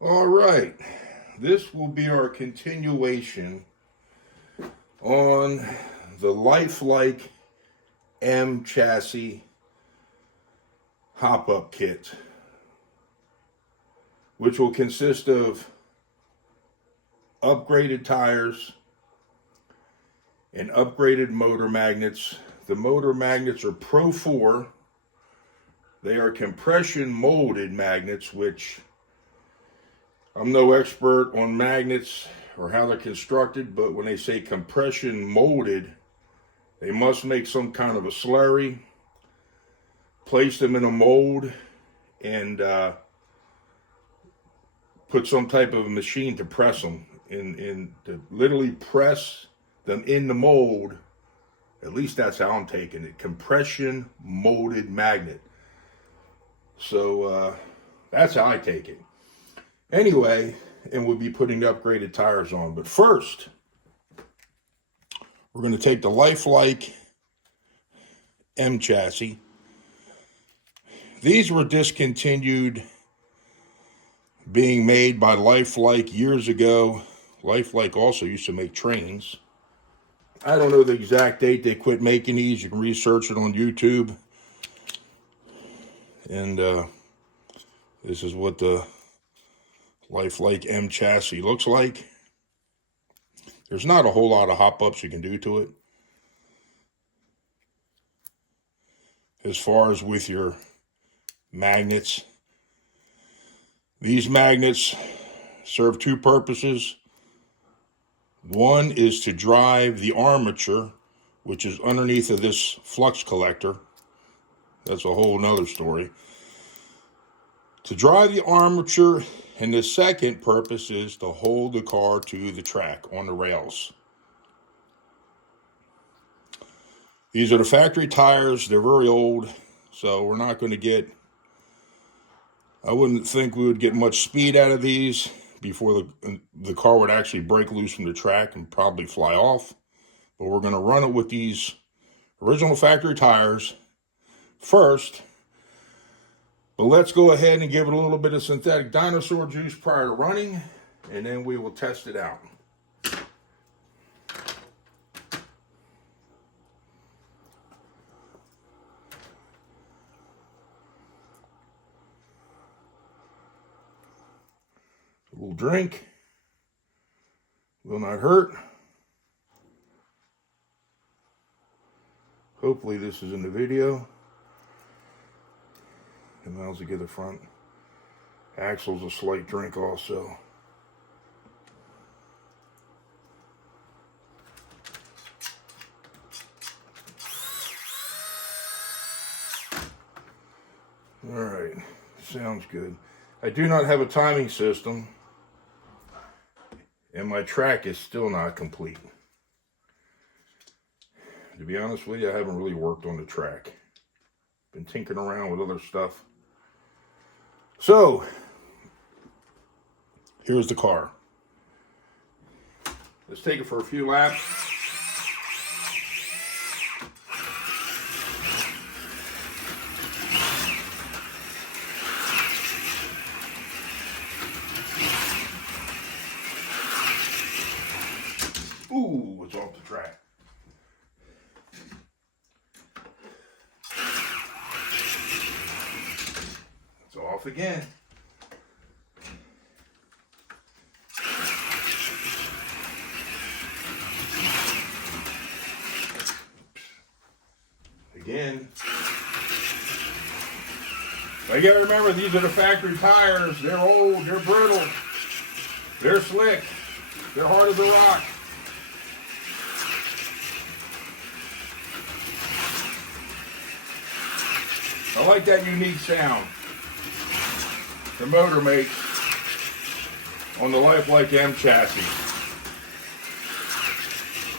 All right, this will be our continuation on the Lifelike M chassis hop-up kit, which will consist of upgraded tires and upgraded motor magnets. The motor magnets are Pro 4. They are compression molded magnets, which I'm no expert on magnets or how they're constructed, but when they say compression molded, they must make some kind of a slurry, place them in a mold, and put some type of a machine to press them, to literally press them in the mold. At least that's how I'm taking it. Compression molded magnet. So that's how I take it. Anyway, and we'll be putting upgraded tires on. But first, we're going to take the Lifelike M chassis. These were discontinued being made by Lifelike years ago. Lifelike also used to make trains. I don't know the exact date they quit making these. You can research it on YouTube. And this is what the Lifelike M chassis looks like. There's not a whole lot of hop-ups you can do to it, as far as with your magnets. These magnets serve two purposes. One is to drive the armature, which is underneath of this flux collector. That's a whole nother story. To drive the armature, and the second purpose is to hold the car to the track on the rails. These are the factory tires. They're very old, so we're not going to get, I wouldn't think we would get much speed out of these before the car would actually break loose from the track and probably fly off. But we're going to run it with these original factory tires first. But let's go ahead and give it a little bit of synthetic dinosaur juice prior to running, and then we will test it out. A little drink will not hurt. Hopefully this is in the video. And miles to get the front axle's a slight drink also. All right, sounds good. I do not have a timing system, and my track is still not complete. To be honest with you, I haven't really worked on the track. Been tinkering around with other stuff. So, here's the car. Let's take it for a few laps. Ooh, it's off the track. It's off again. Again. I gotta remember, these are the factory tires. They're old, they're brittle, they're slick, they're hard as a rock. I like that unique sound the motor makes on the Lifelike M chassis.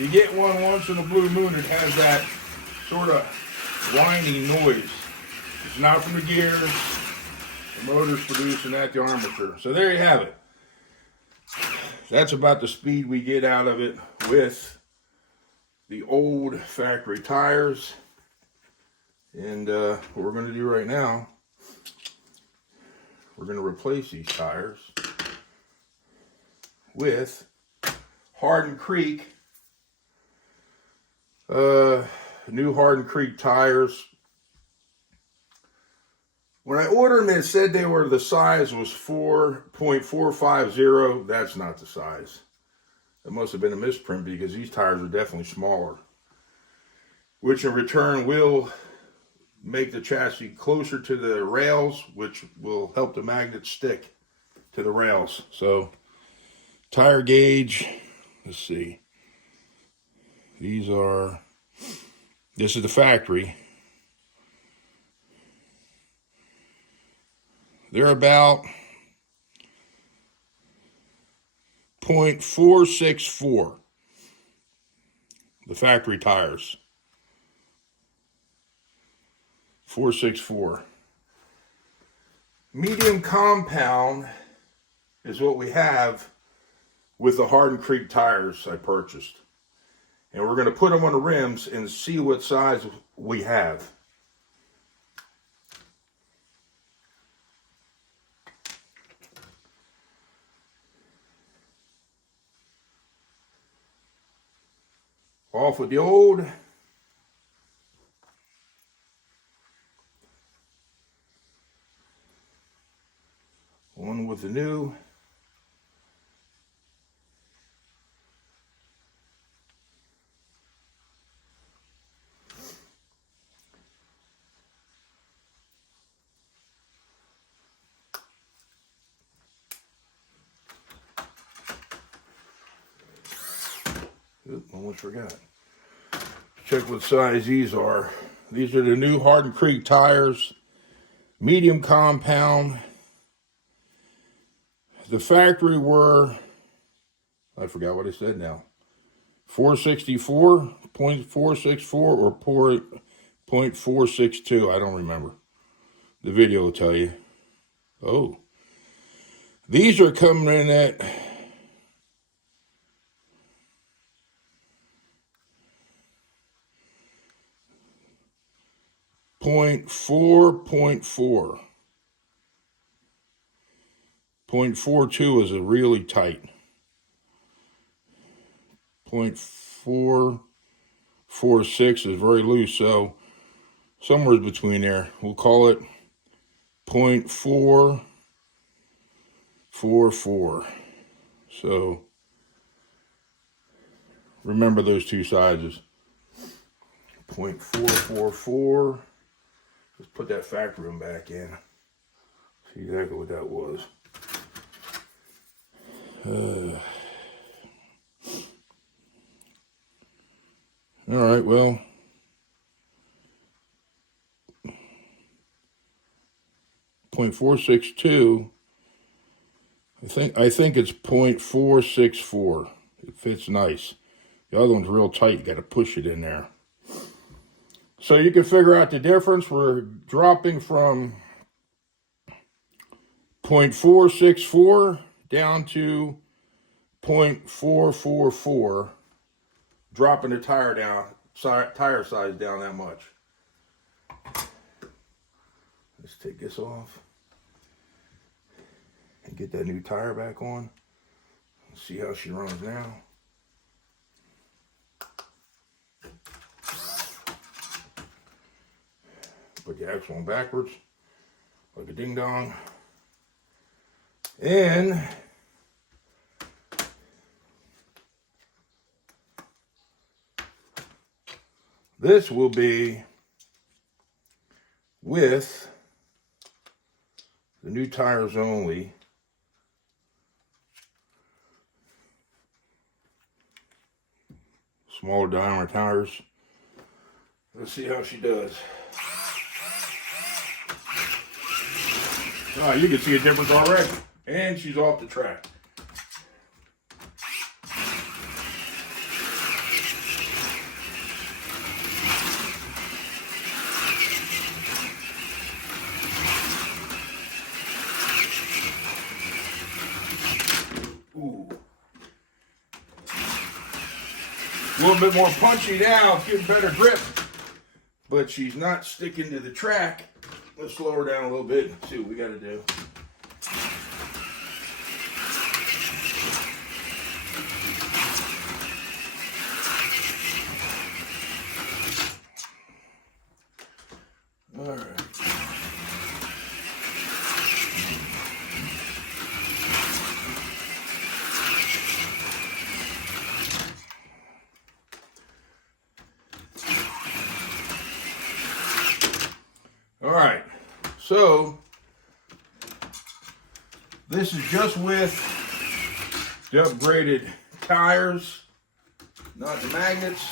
You get one once in a blue moon, it has that sort of whining noise. It's not from the gears. The motor's producing that, the armature. So there you have it. That's about the speed we get out of it with the old factory tires. And what we're going to do right now, we're going to replace these tires. with Harden Creek, new Harden Creek tires. When I ordered them, it said the size was 4.450. That's not the size. It must have been a misprint because these tires are definitely smaller, which in return will make the chassis closer to the rails, which will help the magnet stick to the rails. So, tire gauge, let's see. This is the factory. They're about 0.464, the factory tires. 464. Medium compound is what we have with the Harden Creek tires I purchased. And we're going to put them on the rims and see what size we have. Off with the old. On with the new. Almost forgot. Check what size these are. These are the new Harden Creek tires, medium compound. The factory were, I forgot what I said now, 464, 0.464 or 0.462. I don't remember. The video will tell you. Oh, these are coming in at 0.4. 0.42 is a really tight. 0.446 is very loose, so somewhere between there. We'll call it 0.444. So remember those two sizes. 0.444. Let's put that factory one back in. See exactly what that was. All right, well, .462. I think it's 0.464. It fits nice. The other one's real tight. You got to push it in there. So you can figure out the difference. We're dropping from 0.464 down to 0.444, dropping the tire size down that much. Let's take this off and get that new tire back on. Let's see how she runs now. Put the axle on backwards, like a ding dong. And this will be with the new tires only. Smaller diameter tires. Let's see how she does. Oh, you can see a difference already. And she's off the track. Ooh. A little bit more punchy now. It's getting better grip. But she's not sticking to the track. Let's slow her down a little bit and see what we got to do. So this is just with the upgraded tires, not the magnets.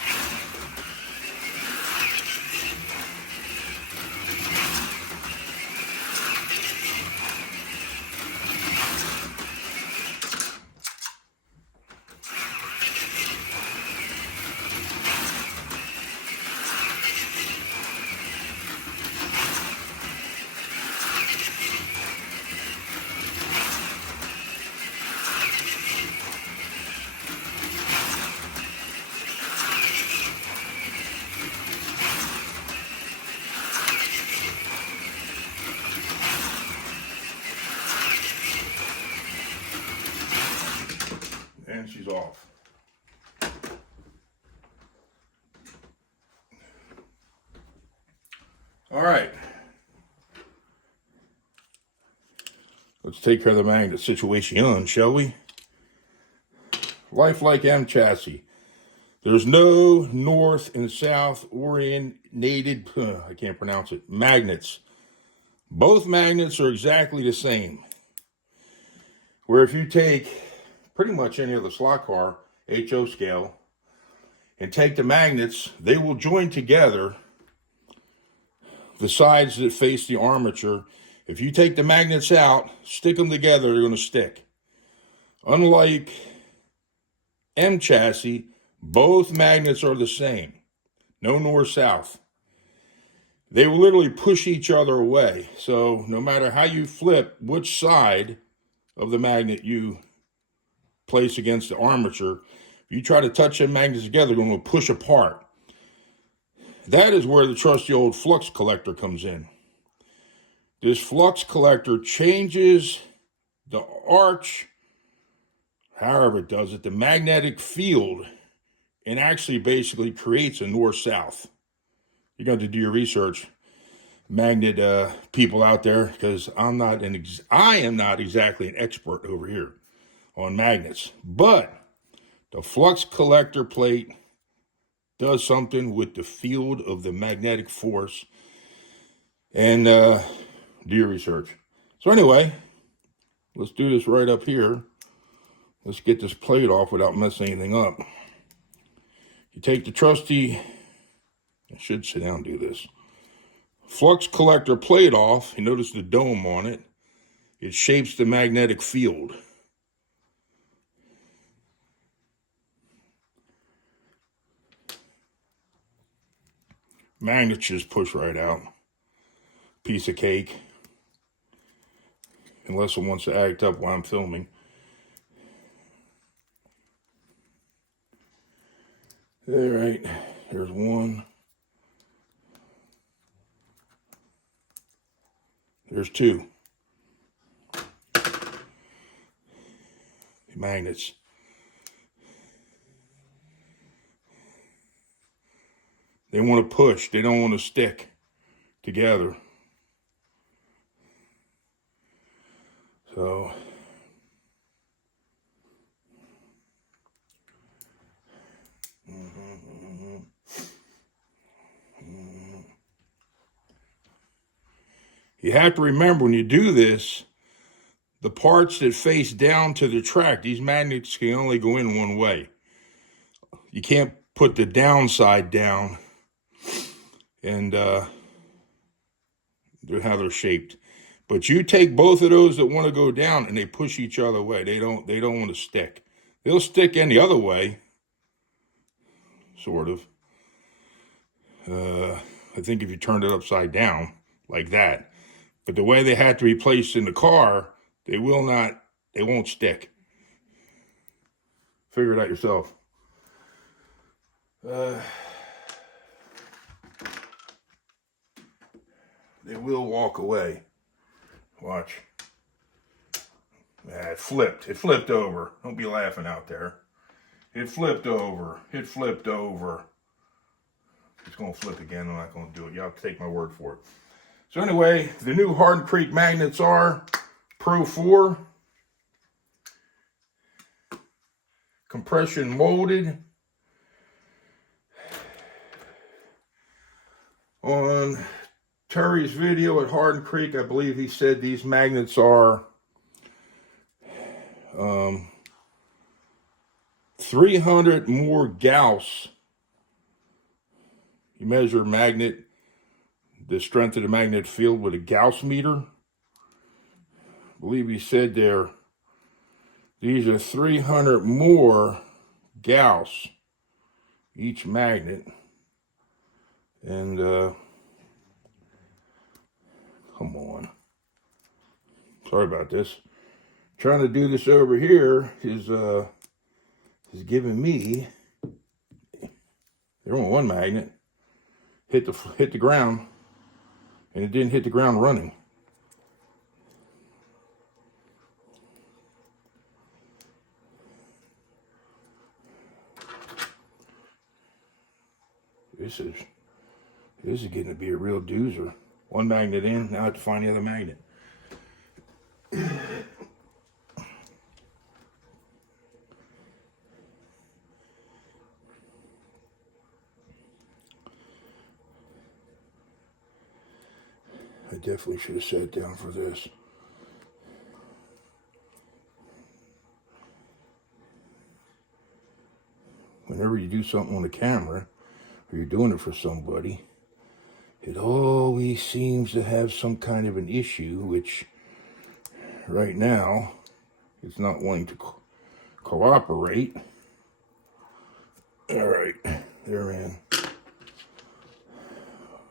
And she's off. All right. Let's take care of the magnet situation, shall we? Lifelike M chassis. There's no north and south orientated, I can't pronounce it, magnets. Both magnets are exactly the same. Where if you take pretty much any other slot car, HO scale, and take the magnets, they will join together the sides that face the armature. If you take the magnets out, stick them together, they're going to stick. Unlike M chassis, both magnets are the same. No north-south. They will literally push each other away. So no matter how you flip which side of the magnet you place against the armature, if you try to touch them magnets together, they're going to push apart. That is where the trusty old flux collector comes in. This flux collector changes the arch, however it does it, the magnetic field, and actually basically creates a north-south. You're going to do your research, magnet people out there, because I am not exactly an expert over here on magnets. But the flux collector plate does something with the field of the magnetic force. And do your research. So anyway, let's do this right up here. Let's get this plate off without messing anything up. You take the trusty, I should sit down and do this, flux collector plate off. You notice the dome on it. It shapes the magnetic field. Magnets just push right out. Piece of cake. Unless it wants to act up while I'm filming. All right, there's one. There's two. Magnets. They want to push. They don't want to stick together. So you have to remember when you do this, the parts that face down to the track, these magnets can only go in one way. You can't put the downside down and how they're shaped. But you take both of those that want to go down and they push each other away. They don't want to stick. They'll stick any other way, sort of. I think if you turned it upside down like that. But the way they had to be placed in the car, they won't stick. Figure it out yourself. They will walk away. Watch. It flipped. It flipped over. Don't be laughing out there. It flipped over. It flipped over. It's going to flip again. I'm not going to do it. You have to take my word for it. So anyway, the new Harden Creek magnets are Pro 4. Compression molded. On Terry's video at Harden Creek, I believe he said these magnets are 300 more Gauss. You measure the strength of the magnetic field with a Gauss meter. I believe he said these are 300 more Gauss each magnet. And come on. Sorry about this. Trying to do this over here is giving me, they're on one magnet, hit the ground, and it didn't hit the ground running. This is getting to be a real doozer. One magnet in, now I have to find the other magnet. I definitely should have sat down for this. Whenever you do something on the camera, or you're doing it for somebody, it always seems to have some kind of an issue, which right now it's not wanting to cooperate. All right, they're in.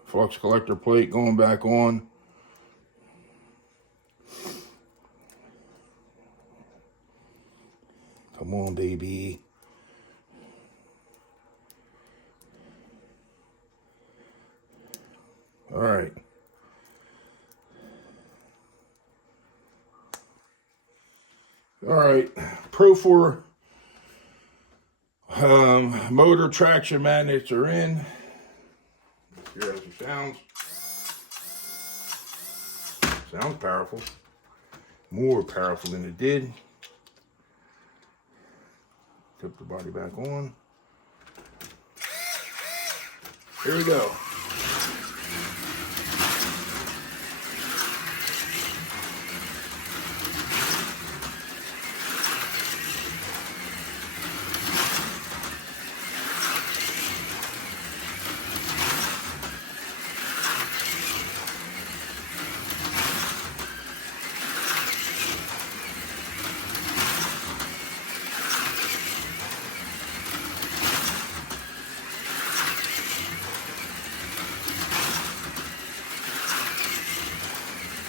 Flux collector plate going back on. Come on, baby. All right. All right. Pro 4 motor traction magnets are in. Hear how it sounds. Sounds powerful. More powerful than it did. Flip the body back on. Here we go.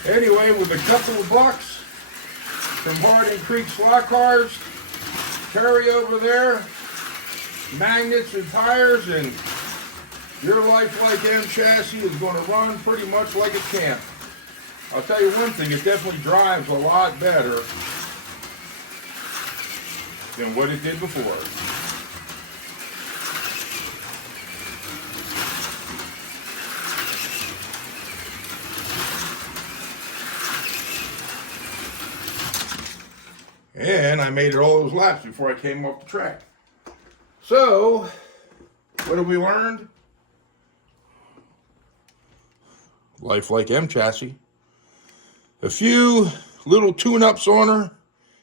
Anyway, with a couple of bucks from Harden Creek slot cars, Terry over there, magnets and tires, and your Lifelike M chassis is going to run pretty much like a champ. I'll tell you one thing, it definitely drives a lot better than what it did before. And I made it all those laps before I came off the track. So, what have we learned? Lifelike M chassis. A few little tune-ups on her,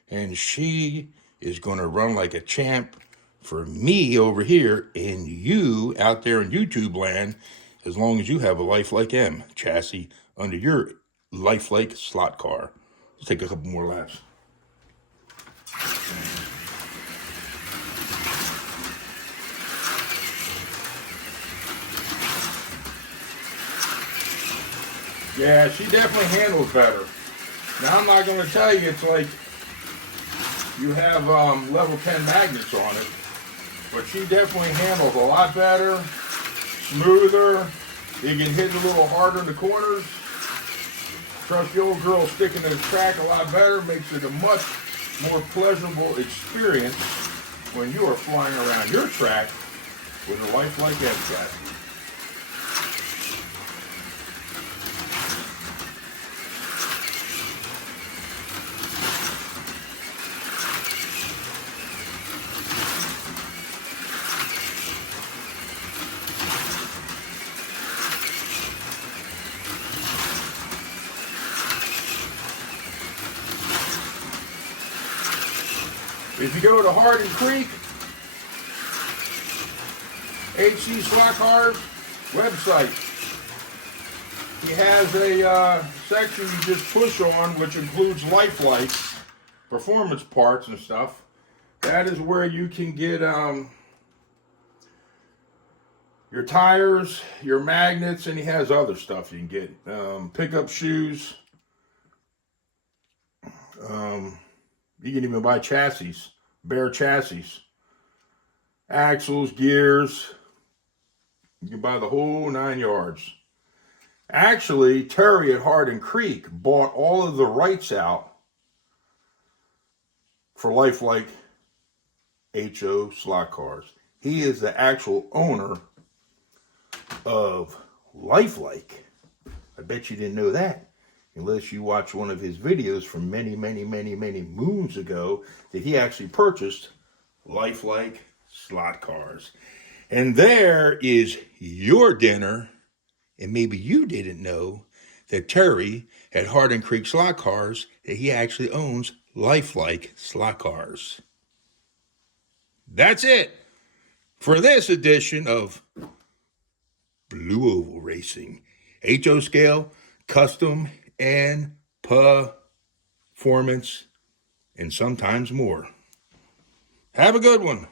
and she is going to run like a champ for me over here and you out there in YouTube land, as long as you have a Lifelike M chassis under your Lifelike slot car. Let's take a couple more laps. Yeah, she definitely handles better. Now, I'm not going to tell you it's like you have level 10 magnets on it, but she definitely handles a lot better, smoother. You can hit a little harder in the corners. Trust the old girl sticking to the track a lot better, makes it a much more pleasurable experience when you are flying around your track with a Lifelike M chassis. If you go to Harden Creek, HC Slot Cars website, he has a section you just push on, which includes Lifelike performance parts and stuff. That is where you can get your tires, your magnets, and he has other stuff you can get. Pickup shoes. You can even buy chassis, bare chassis, axles, gears. You can buy the whole 9 yards. Actually, Terry at Harden Creek bought all of the rights out for Lifelike HO slot cars. He is the actual owner of Lifelike. I bet you didn't know that, unless you watch one of his videos from many moons ago, that he actually purchased Lifelike slot cars. And there is your dinner. And maybe you didn't know that Terry at Harden Creek Slot Cars, that he actually owns Lifelike slot cars. That's it for this edition of Blue Oval Racing. HO scale, custom, and performance, and sometimes more. Have a good one.